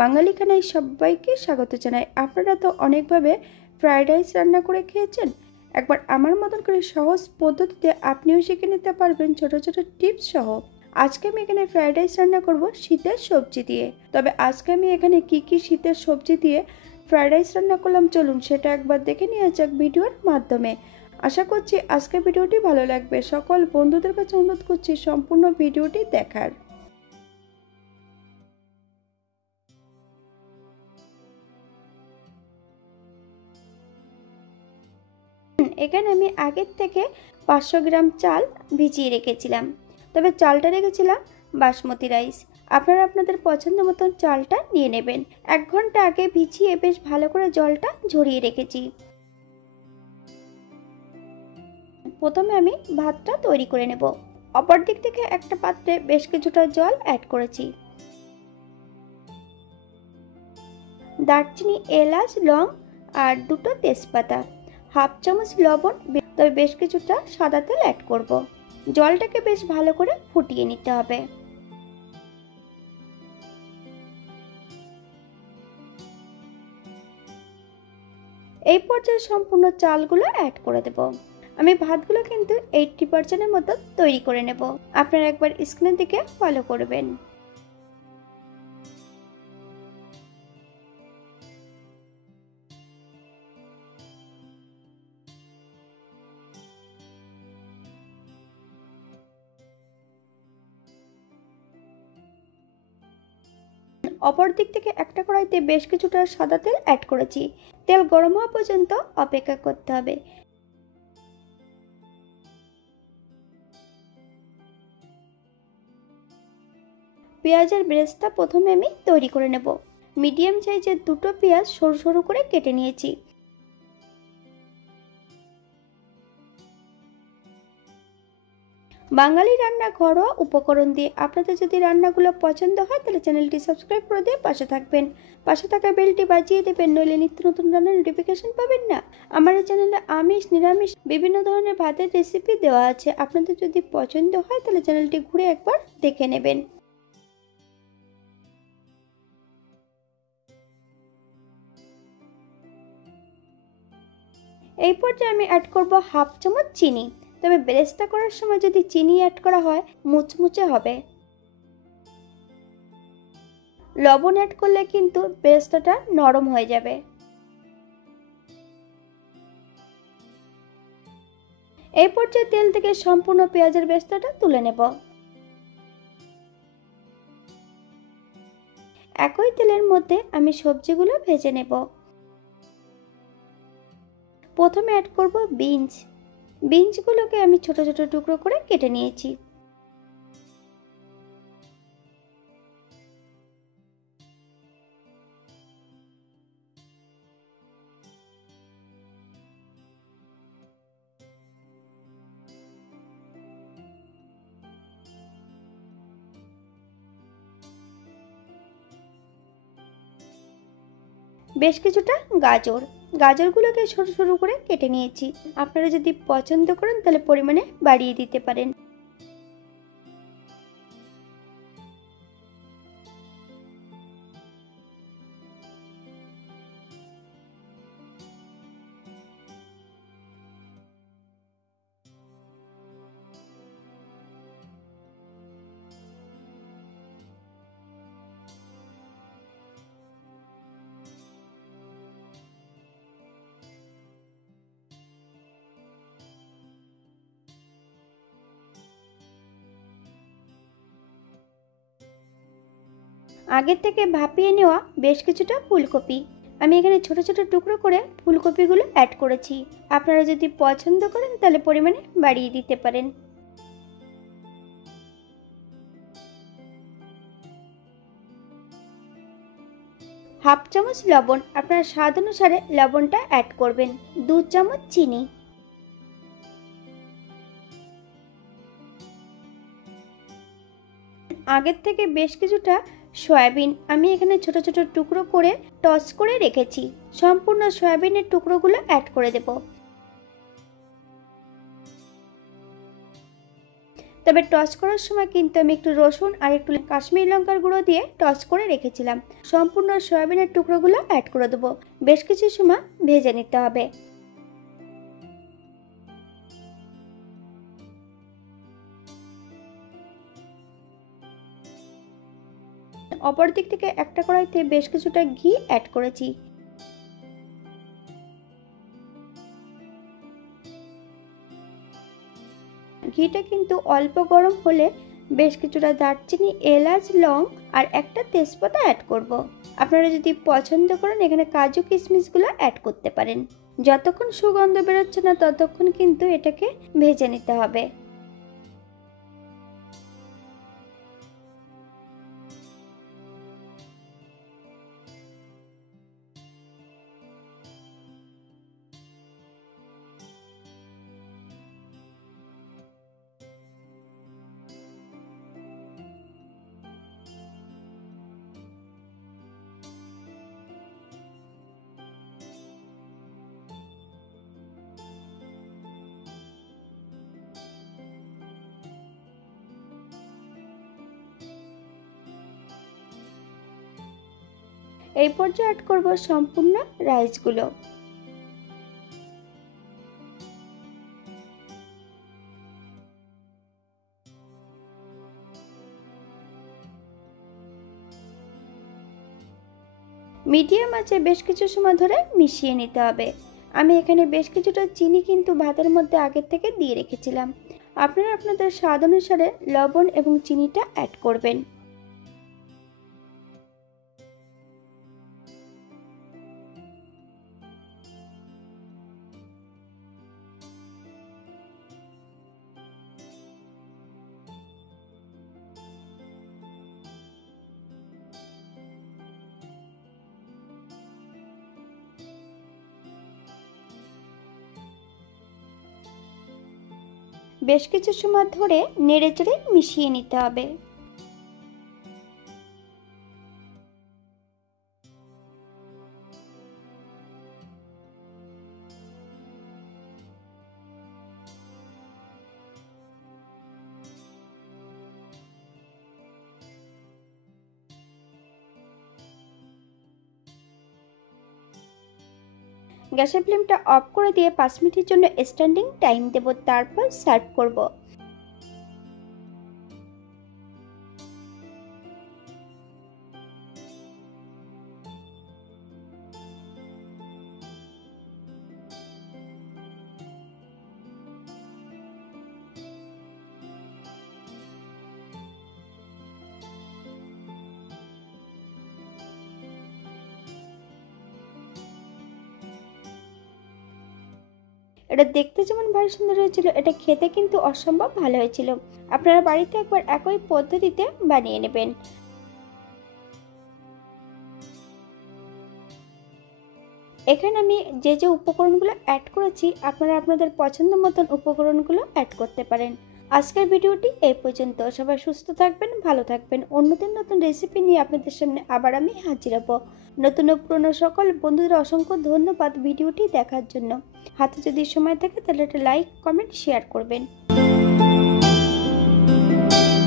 বাঙালি খানায় সবাইকে স্বাগত জানাই। আপনারা তো অনেকভাবে ফ্রাইড রাইস রান্না করে খেয়েছেন। একবার আমার মতন করে সহজ পদ্ধতিতে আপনিও শিখে নিতে পারবেন ছোট ছোট টিপস সহ। আজকে আমি এখানে ফ্রাইড রাইস রান্না করব শীতের সবজি দিয়ে। তবে আজকে আমি এখানে কি শীতের সবজি দিয়ে ফ্রাইড রাইস রান্না করলাম চলুন সেটা একবার দেখে নেওয়া যাক ভিডিওর মাধ্যমে। আশা করছি আজকের ভিডিওটি ভালো লাগবে। সকল বন্ধুদের কাছে অনুরোধ করছি সম্পূর্ণ ভিডিওটি দেখার। এখানে আমি আগের থেকে 500 গ্রাম চাল ভিজিয়ে রেখেছিলাম। তবে চালটা রেখেছিলাম বাসমতি রাইস। আপনারা আপনাদের পছন্দ মতন চালটা নিয়ে নেবেন। 1 ঘন্টা আগে ভিজিয়ে বেশ ভালো করে জলটা ঝরিয়ে রেখেছি। প্রথমে আমি ভাতটা তৈরি করে নেব। অপর দিক থেকে একটা পাত্রে বেশ কিছুটা জল অ্যাড করেছি। দারচিনি, এলাচ, লং আর 2টো তেজপাতা, হাফ চামচ লবণ, তবে বেশ কিছুটা সাদা তেল অ্যাড করব। জলটাকে বেশ ভালো করে ফুটিয়ে নিতে হবে। এই পর্যায়ে সম্পূর্ণ চালগুলো অ্যাড করে দেব। আমি ভাতগুলো কিন্তু 80% মতো তৈরি করে নেব। আপনারা একবার স্ক্রিনের দিকে ফলো করবেন। অপর দিক থেকে একটা কড়াইতে বেশ কিছুটা সাদা তেল অ্যাড করেছি। তেল গরম হওয়া পর্যন্ত অপেক্ষা করতে হবে। পেঁয়াজের ব্রেস্তা প্রথমে আমি তৈরি করে নেব। মিডিয়াম সাইজের 2টো পেঁয়াজ সরু সরু করে কেটে নিয়েছি। বাঙালি রান্না ঘরোয়া উপকরণ দিয়ে। আপনাদের যদি রান্নাগুলো পছন্দ হয় তাহলে চ্যানেলটি সাবস্ক্রাইব করে দিয়ে পাশে থাকবেন। পাশে থাকা বেলটি বাজিয়ে দেবেন, নইলে নিত্য নতুন রান্নার নোটিফিকেশন পাবেন না। আমার এই চ্যানেলে আমিষ নিরামিষ বিভিন্ন ধরনের ভাতের রেসিপি দেওয়া আছে। আপনাদের যদি পছন্দ হয় তাহলে চ্যানেলটি ঘুরে একবার দেখে নেবেন। এই পর্যায়ে আমি অ্যাড করব হাফ চামচ চিনি। তবে বেরেস্তা করার সময় যদি চিনি অ্যাড করা হয় মুচমুচে হবে। লবণ অ্যাড করলে কিন্তু বেরেস্তাটা নরম হয়ে যাবে। এই পর্যায়ে তেল থেকে সম্পূর্ণ পেঁয়াজের বেরেস্তাটা তুলে নেব। একই তেলের মধ্যে আমি সবজিগুলো ভেজে নেব। প্রথমে অ্যাড করব বিনস। বিনসগুলোকে আমি ছোট ছোট টুকরো করে কেটে নিয়েছি। বেশ কিছুটা গাজর, গাজরগুলোকে ছোট ছোট করে কেটে নিয়েছি। আপনারা যদি পছন্দ করেন তাহলে পরিমাণে বাড়িয়ে দিতে পারেন। আগের থেকে ভাপিয়ে নেওয়া বেশ কিছুটা ফুলকপি, আমি এখানে ছোট ছোট টুকরো করে ফুলকপিগুলো অ্যাড করেছি। আপনারা যদি পছন্দ করেন তাহলে পরিমাণে বাড়িয়ে দিতে পারেন। হাফ চামচ লবণ, আপনার স্বাদ অনুসারে লবণটা অ্যাড করবেন। 2 চামচ চিনি, আগের থেকে বেশ কিছুটা সয়াবিন আমি এখানে ছোট ছোট টুকরো করে টস করে রেখেছি। সম্পূর্ণ সয়াবিনের টুকরোগুলো অ্যাড করে দেব। তবে টস করার সময় কিন্তু আমি একটু রসুন আর একটু কাশ্মীরি লঙ্কার গুঁড়ো দিয়ে টস করে রেখেছিলাম। সম্পূর্ণ সয়াবিনের টুকরোগুলো অ্যাড করে দেবো। বেশ কিছু সময় ভেজে নিতে হবে। অপর দিক থেকে একটা কড়াইতে বেশ কিছুটা ঘি অ্যাড করেছি। ঘিটা কিন্তু অল্প গরম হলে বেশ কিছুটা দারচিনি, এলাচ, লং আর একটা তেজপাতা অ্যাড করব। আপনারা যদি পছন্দ করেন এখানে কাজু কিশমিশগুলো অ্যাড করতে পারেন। যতক্ষণ সুগন্ধ বেরোচ্ছে না ততক্ষণ কিন্তু এটাকে ভেজে নিতে হবে। এই পর্যায়ে অ্যাড করব সম্পূর্ণ রাইসগুলো। মিডিয়াম আঁচে বেশ কিছু সময় ধরে মিশিয়ে নিতে হবে। আমি এখানে বেশ কিছুটা চিনি কিন্তু ভাতের মধ্যে আগের থেকে দিয়ে রেখেছিলাম। আপনারা আপনাদের স্বাদ অনুসারে লবণ এবং চিনিটা অ্যাড করবেন। বেশ কিছু সময় ধরে নেড়েচেড়ে মিশিয়ে নিতে হবে। গ্যাসের ফ্লেমটা অফ করে দিয়ে 5 মিনিটের জন্য স্ট্যান্ডিং টাইম দেব, তারপর সার্ভ করব। এটা দেখতে যেমন ভারী সুন্দর হয়েছিল, এটা খেতে কিন্তু অসম্ভব ভালো হয়েছিল। আপনারা বাড়িতে একবার একই পদ্ধতিতে বানিয়ে নেবেন। এখানে আমি যে উপকরণগুলো অ্যাড করেছি আপনারা আপনাদের পছন্দ মতন উপকরণগুলো অ্যাড করতে পারেন। আজকের ভিডিওটি এই পর্যন্ত। সবাই সুস্থ থাকবেন, ভালো থাকবেন। অন্যদিন নতুন রেসিপি নিয়ে আপনাদের সামনে আবার আমি হাজির হব। নতুন ও পুরনো সকল বন্ধুদের অসংখ্য ধন্যবাদ ভিডিওটি দেখার জন্য। হাতে যদি সময় থাকে তাহলে একটা লাইক, কমেন্ট, শেয়ার করবেন।